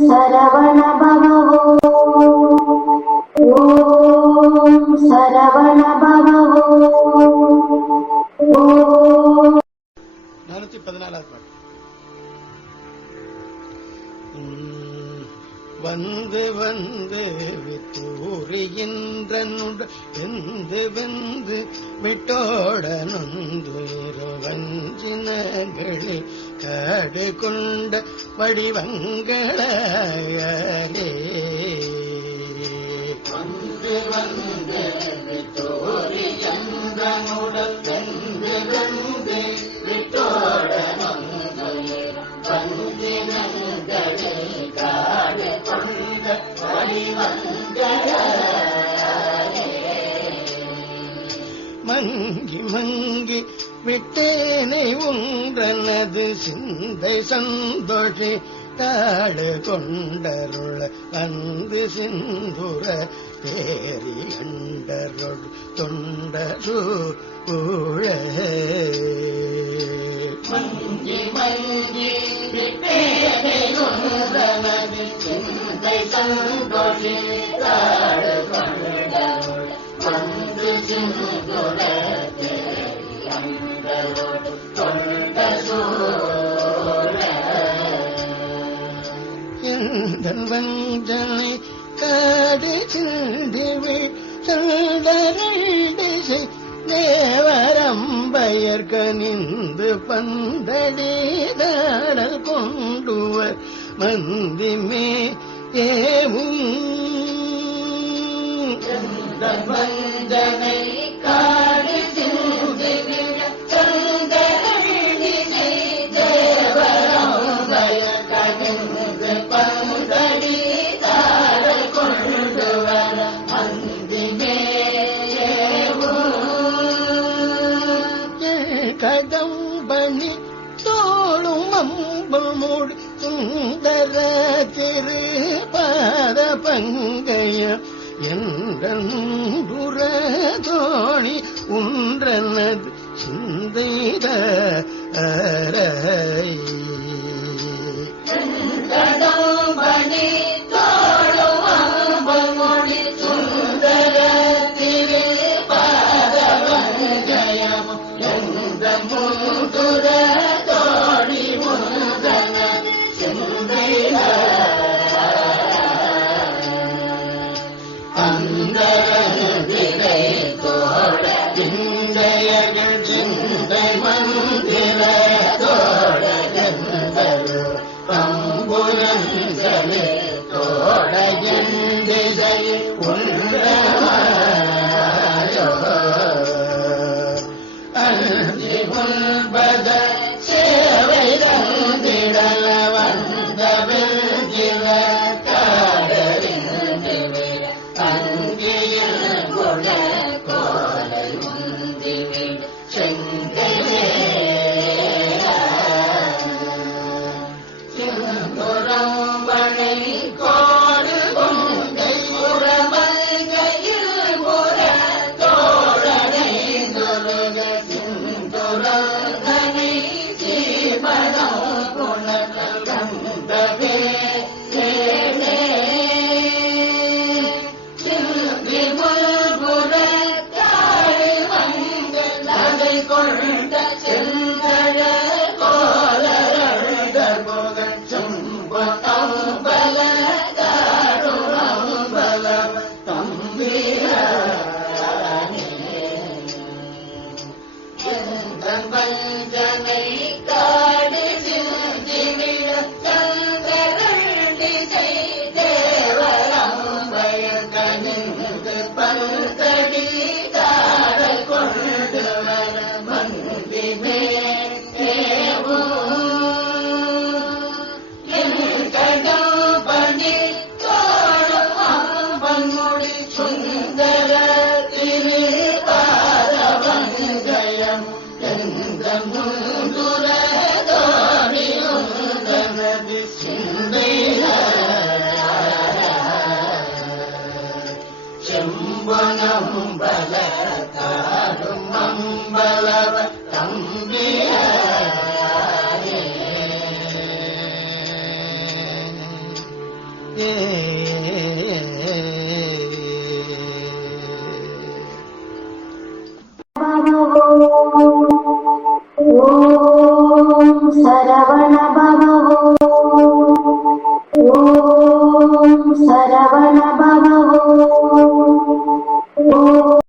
சரவண பவோ ஓம் சரவண பவோ ஓம் 414 பாட்டு. வந்து வந்து வித்தூரிகின்ற வெந்து வெந்து விட்டோட நொந்துரு வஞ்சினகளே காடு கொண்ட வடிவங்களே வந்து வந்து வித்தூரிகின்ற வெந்து வெந்து விட்டோட நொந்துரு வஞ்சினகளே காடு கொண்ட வடிவங்களே மங்கி மங்கி விட்டேனை ஒன்றனது சிந்தை சந்தோஷி தாடு கொண்டருள வந்து சிந்துர தேரி அண்டருள் தொண்டரு மங்கி மங்கி விட்டேனை ஒன்றனது சிந்தை சந்தோஷி தாடு கொண்டருள் வந்து சிந்துர வஞ்சனை காடு சிந்திவிழ் சந்தரண்டிசை தேவரம்பயர் கனிந்து பந்தடிதாடல் கொண்டுவர் மந்திமே ஏவும் வஞ்சனை காடு சிந்திவிழ் சந்தரண்டிசை தேவரம்பயர் கனிந்து பந்தடிதாடல் கொண்டுவர் மந்திமே கடம்பணி தோளும் அம்பமோடு சுந்தர திரு பாத பங்கைய என்றுர தோணி உன்றனது சிந்தைத கடம்பணி தோளும் அம்பமோடு சுந்தர திரு பாத பங்கைய முதுர தோணி முந்தன சிந்தைய அந்தரை தோட சிந்தையர்கள் சிந்தை மந்திர சரவண